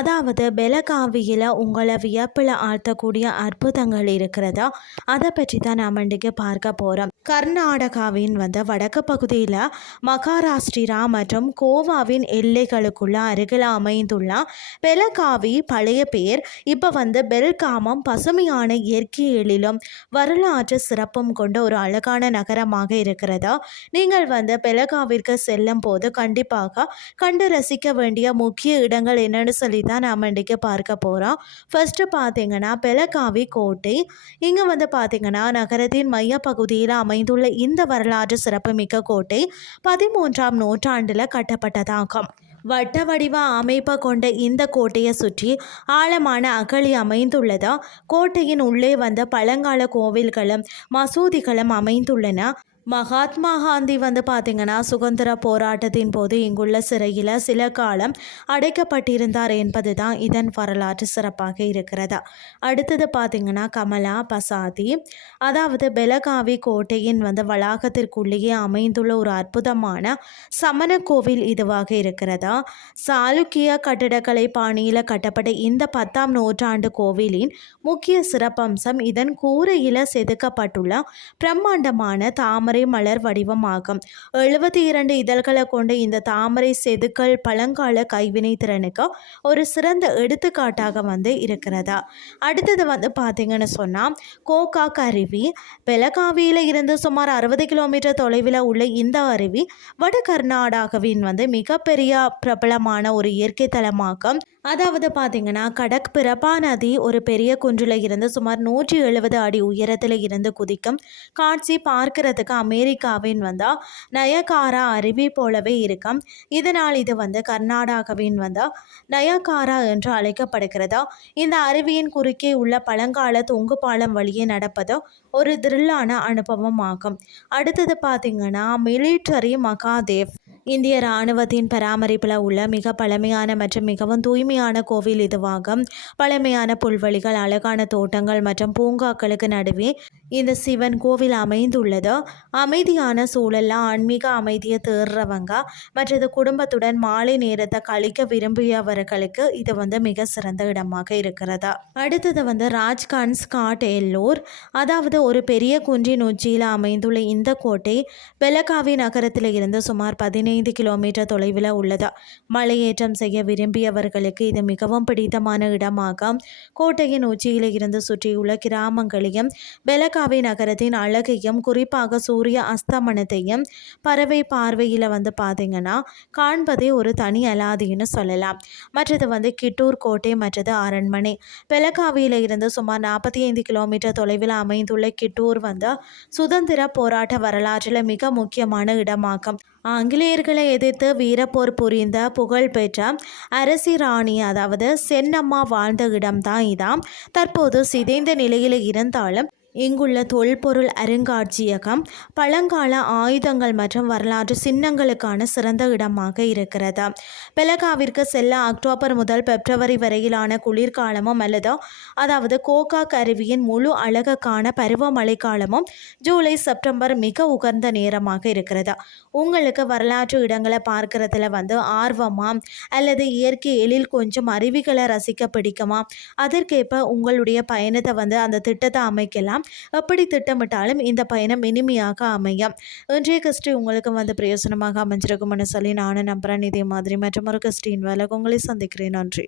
அதாவது பெலகாவியில் உங்களை வியப்பில் ஆழ்த்தக்கூடிய அற்புதங்கள் இருக்கிறதா, அதை பற்றி தான் நாம் இன்றைக்கு பார்க்க போகிறோம். கர்நாடகாவின் வடக்கு பகுதியில் மகாராஷ்டிரா மற்றும் கோவாவின் எல்லைகளுக்குள்ள அருகில் அமைந்துள்ள பெலகாவி பழைய பேர் இப்போ பெல்காமம் பசுமையான இயற்கை எழிலும் வரலாற்று சிறப்பும் கொண்ட ஒரு அழகான நகரமாக இருக்கிறதா. நீங்கள் பெலகாவிற்கு செல்லும் போது கண்டிப்பாக கண்டு ரசிக்க வேண்டிய முக்கிய இடங்கள் என்னன்னு சொல்லி தான் நாம் இன்றைக்கு பார்க்க போகிறோம். ஃபர்ஸ்ட்டு பார்த்தீங்கன்னா பெலகாவி கோட்டை. இங்கே பார்த்தீங்கன்னா நகரத்தின் மைய பகுதியில் அமைந்துள்ள இந்த வரலாற்று சிறப்புமிக்க கோட்டை 13ஆம் நூற்றாண்டில் கட்டப்பட்டதாகும். வட்ட வடிவ அமைப்பை கொண்ட இந்த கோட்டையை சுற்றி ஆழமான அகழி அமைந்துள்ளதா. கோட்டையின் உள்ளே பழங்கால கோவில்களும் மசூதிகளும் அமைந்துள்ளன. மகாத்மா காந்தி பார்த்திங்கன்னா சுதந்திர போராட்டத்தின் போது இங்குள்ள சிறையில் சில காலம் அடைக்கப்பட்டிருந்தார் என்பது தான் இதன் வரலாற்று சிறப்பாக இருக்கிறது. அடுத்தது பார்த்திங்கன்னா கமலா பசாதி. அதாவது பெலகாவி கோட்டையின் வளாகத்திற்குள்ளேயே அமைந்துள்ள ஒரு அற்புதமான சமண கோவில் இதுவாக இருக்கிறதா. சாளுக்கிய கட்டிடக்கலை பாணியில் கட்டப்பட்ட இந்த 10ஆம் நூற்றாண்டு கோவிலின் முக்கிய சிறப்பம்சம் இதன் கூரையில் செதுக்கப்பட்டுள்ள பிரம்மாண்டமான தாமரை மலர் வடிவமாகும். 72 இதழ்களை கொண்ட இந்த தாமரை செதுக்கல் பழங்கால கைவினை திறனுக்கு ஒரு சிறந்த எடுத்துக்காட்டாக இருக்கிறதா. அடுத்தது பார்த்தீங்கன்னு சொன்னால் கோகாக் அருவி. பெலகாவியில் இருந்து சுமார் 60 கிலோமீட்டர் தொலைவில் உள்ள இந்த அருவி வட கர்நாடகாவின் மிகப்பெரிய பிரபலமான ஒரு இயற்கை தலமாகும். அதாவது பார்த்தீங்கன்னா கடக் பிரபா நதி ஒரு பெரிய குன்றில் இருந்து சுமார் 170 அடி உயரத்தில் இருந்து குதிக்கும் காட்சி பார்க்கறதுக்கு அமெரிக்காவின் நயகாரா அருவி போலவே இருக்கும். இதனால் இது கர்நாடகாவின் நயகாரா என்று அழைக்கப்படுகிறதா. இந்த அருவியின் குறுக்கே உள்ள பழங்கால தொங்கு பாலம் வழியே நடப்பது ஒரு த்ரில்லான அனுபவம் ஆகும். அடுத்தது பார்த்தீங்கன்னா மிலிட்டரி மகாதேவ். இந்திய இராணுவத்தின் பராமரிப்பில் உள்ள மிக பழமையான மற்றும் மிகவும் தூய்மையான கோவில் இதுவாகும். பழமையான புல்வெளிகள், அழகான தோட்டங்கள் மற்றும் பூங்காக்களுக்கு நடுவே இந்த சிவன் கோவில் அமைந்துள்ளது. அமைதியான சூழலில் ஆன்மீக அமைதியை தேடுறவங்க மற்றது குடும்பத்துடன் மாலை நேரத்தை கழிக்க விரும்பியவர்களுக்கு இது மிக சிறந்த இடமாக இருக்கிறதா. அடுத்தது ராஜ்கான் ஸ்காட் எல்லூர். அதாவது ஒரு பெரிய குன்றின் உச்சியில் அமைந்துள்ள இந்த கோட்டை பெலகாவி நகரத்தில் இருந்து சுமார் 15 கிலோமீட்டர் தொலைவில் உள்ளது. மலையேற்றம் செய்ய விரும்பியவர்களுக்கு இது மிகவும் பிடித்தமான இடமாகும். கோட்டையின் உச்சியில் இருந்து சுற்றியுள்ள கிராமங்களையும் பெலகாவி நகரத்தின் அழகையும் குறிப்பாக சூரிய அஸ்தமனத்தையும் பறவை பார்வையில் பார்த்தீங்கன்னா காண்பதே ஒரு தனி அலாதின்னு சொல்லலாம். மற்றது கிட்டூர் கோட்டை, மற்றது அரண்மனை. பெலகாவியில் இருந்து சுமார் 45 கிலோமீட்டர் தொலைவில் அமைந்துள்ள கிட்டூர் சுதந்திர போராட்ட வரலாற்றில் மிக முக்கியமான இடமாகும். ஆங்கிலேயர்களை எதிர்த்து வீரப்போர் புரிந்த புகழ்பெற்ற அரசி ராணி அதாவது சென்னம்மா வாழ்ந்த இடம்தான் இதாம். தற்போது சிதைந்த நிலையில் இருந்தாலும் இங்குள்ள தொல்பொருள் அருங்காட்சியகம் பழங்கால ஆயுதங்கள் மற்றும் வரலாற்று சின்னங்களுக்கான சிறந்த இடமாக இருக்கிறது. பெலகாவிற்கு செல்ல அக்டோபர் முதல் பிப்ரவரி வரையிலான குளிர்காலமும் அல்லது அதாவது கோகாக் அருவியின் முழு அழகுக்கான பருவமழை காலமும் ஜூலை செப்டம்பர் மிக உகந்த நேரமாக இருக்கிறது. உங்களுக்கு வரலாற்று இடங்களை பார்க்கறதுல ஆர்வமா அல்லது இயற்கை எழில் கொஞ்சம் அருவிகளை ரசிக்க பிடிக்குமா? அதற்கேற்ப உங்களுடைய பயணத்தை அந்த திட்டத்தை அமைக்கலாம். எப்படி திட்டமிட்டாலும் இந்த பயணம் இனிமையாக அமையும். இன்றைய கிறிஸ்டி உங்களுக்கு பிரயோசனமாக அமைஞ்சிருக்கும்னு சொல்லி நானும் நம்புகிறேன். இதே மாதிரி மற்றும் ஒரு கிறிஸ்டின் வேலை உங்களை சந்திக்கிறேன். நன்றி.